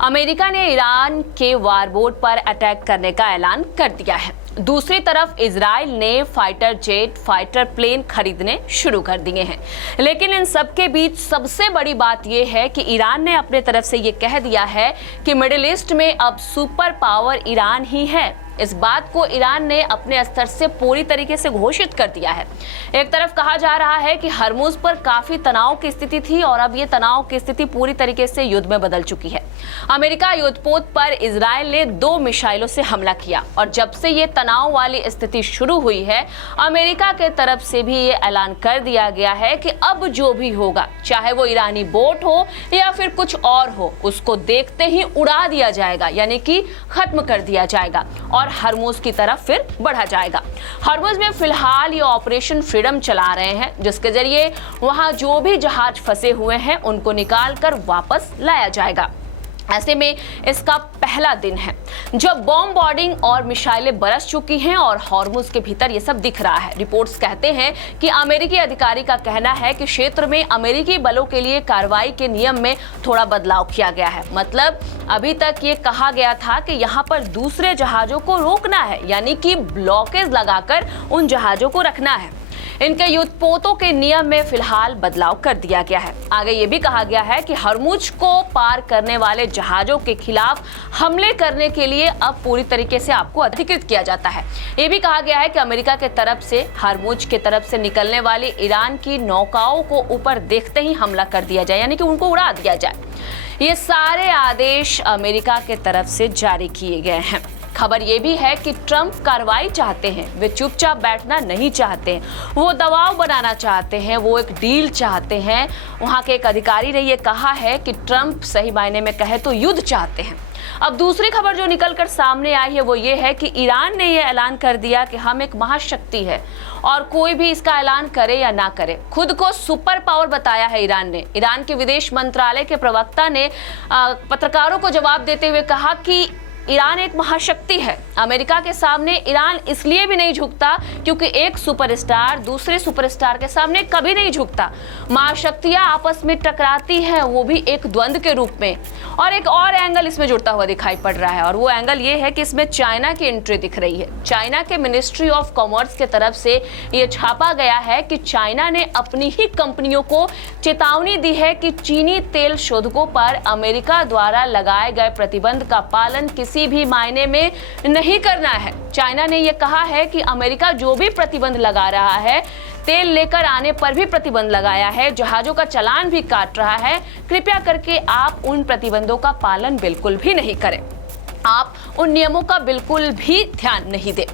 America ने Iran के वारबोट पर अटैक करने का ऐलान कर दिया है। दूसरी तरफ इजराइल ने फाइटर जेट, फाइटर प्लेन खरीदने शुरू कर दिए हैं। लेकिन इन सब के बीच सबसे बड़ी बात यह है कि ईरान ने अपने तरफ से ये कह दिया है कि मिडिल ईस्ट में अब सुपर पावर ईरान ही है। इस बात को ईरान ने अपने स्तर से पूरी तरीके से घोषित कर दिया है। एक तरफ कहा जा रहा है कि हरमुज पर काफी तनाव की स्थिति थी और अब ये तनाव की स्थिति पूरी तरीके से युद्ध में बदल चुकी है। अमेरिका युद्धपोत पर इजराइल ने 2 मिसाइलों से हमला किया और जब से ये तनाव वाली स्थिति शुरू हुई है, अमेरिका के तरफ से भी ये ऐलान कर दिया गया है कि अब जो भी होगा, चाहे वो ईरानी बोट हो या फिर कुछ और हो, उसको देखते ही उड़ा दिया जाएगा, यानी कि खत्म कर दिया जाएगा और हरमुज की तरफ फिर बढ़ा जाएगा। हरमुज में फिलहाल ये ऑपरेशन फ्रीडम चला रहे हैं, जिसके जरिए वहां जो भी जहाज फंसे हुए हैं उनको निकालकर वापस लाया जाएगा। ऐसे में इसका पहला दिन है जब बॉम्बार्डिंग और मिसाइलें बरस चुकी हैं और हॉर्मुज के भीतर ये सब दिख रहा है। रिपोर्ट्स कहते हैं कि अमेरिकी अधिकारी का कहना है कि क्षेत्र में अमेरिकी बलों के लिए कार्रवाई के नियम में थोड़ा बदलाव किया गया है। मतलब अभी तक ये कहा गया था कि यहाँ पर दूसरे जहाजों को रोकना है, यानी कि ब्लॉकेज लगाकर उन जहाजों को रखना है। इनके युद्धपोतों के नियम में फिलहाल बदलाव कर दिया गया है। आगे ये भी कहा गया है कि हरमुज को पार करने वाले जहाजों के खिलाफ हमले करने के लिए अब पूरी तरीके से आपको अधिकृत किया जाता है। ये भी कहा गया है कि अमेरिका के तरफ से हरमुज के तरफ से निकलने वाली ईरान की नौकाओं को ऊपर देखते ही हमला कर दिया जाए, यानी कि उनको उड़ा दिया जाए। ये सारे आदेश अमेरिका के तरफ से जारी किए गए हैं। खबर ये भी है कि ट्रंप कार्रवाई चाहते हैं, वे चुपचाप बैठना नहीं चाहते हैं, वो दबाव बनाना चाहते हैं, वो एक डील चाहते हैं। वहां के एक अधिकारी ने ये कहा है कि ट्रंप सही मायने में कहे तो युद्ध चाहते हैं। अब दूसरी खबर जो निकलकर सामने आई है वो ये है कि ईरान ने ये ऐलान कर दिया कि हम एक महाशक्ति है और कोई भी इसका ऐलान करे या ना करे, खुद को सुपर पावर बताया है ईरान ने। ईरान के विदेश मंत्रालय के प्रवक्ता ने पत्रकारों को जवाब देते हुए कहा कि ईरान एक महाशक्ति है। अमेरिका के सामने ईरान इसलिए भी नहीं झुकता क्योंकि एक सुपरस्टार दूसरे सुपरस्टार के सामने कभी नहीं झुकता। महाशक्तियां आपस में टकराती हैं, वो भी एक द्वंद्व के रूप में। और एक और एंगल इसमें जुड़ता हुआ दिखाई पड़ रहा है और वो एंगल ये है कि इसमें चाइना की एंट्री दिख रही है। चाइना के मिनिस्ट्री ऑफ कॉमर्स के तरफ से ये छापा गया है कि चाइना ने अपनी ही कंपनियों को चेतावनी दी है कि चीनी तेल शोधकों पर अमेरिका द्वारा लगाए गए प्रतिबंध का पालन किसी भी मायने में नहीं करना है। चाइना ने यह कहा है कि अमेरिका जो भी प्रतिबंध लगा रहा है, तेल लेकर आने पर भी प्रतिबंध लगाया है, जहाजों का चालान भी काट रहा है, कृपया करके आप उन प्रतिबंधों का पालन बिल्कुल भी नहीं करें, आप उन नियमों का बिल्कुल भी ध्यान नहीं दें।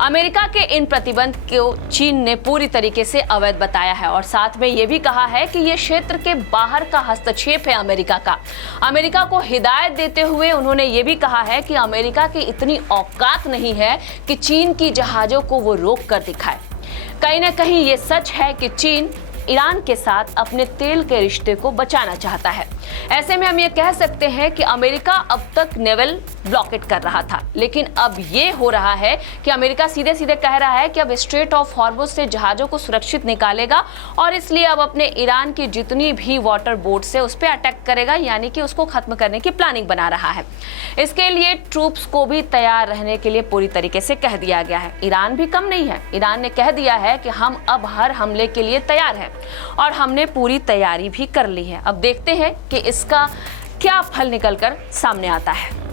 अमेरिका के इन प्रतिबंध को चीन ने पूरी तरीके से अवैध बताया है और साथ में ये भी कहा है कि ये क्षेत्र के बाहर का हस्तक्षेप है अमेरिका का। अमेरिका को हिदायत देते हुए उन्होंने ये भी कहा है कि अमेरिका की इतनी औकात नहीं है कि चीन की जहाजों को वो रोक कर दिखाए। कहीं ना कहीं ये सच है कि चीन ईरान के साथ अपने तेल के रिश्ते को बचाना चाहता है। ऐसे में हम ये कह सकते हैं कि अमेरिका अब तक नेवल ब्लॉकेट कर रहा था, लेकिन अब ये हो रहा है कि अमेरिका सीधे सीधे कह रहा है कि अब स्ट्रेट ऑफ हॉर्मुज से जहाजों को सुरक्षित निकालेगा और इसलिए अब अपने ईरान की जितनी भी वाटर बोट से उस पर अटैक करेगा, यानी कि उसको खत्म करने की प्लानिंग बना रहा है। इसके लिए ट्रूप्स को भी तैयार रहने के लिए पूरी तरीके से कह दिया गया है। ईरान भी कम नहीं है, ईरान ने कह दिया है कि हम अब हर हमले के लिए तैयार हैं और हमने पूरी तैयारी भी कर ली है। अब देखते हैं कि इसका क्या फल निकलकर सामने आता है।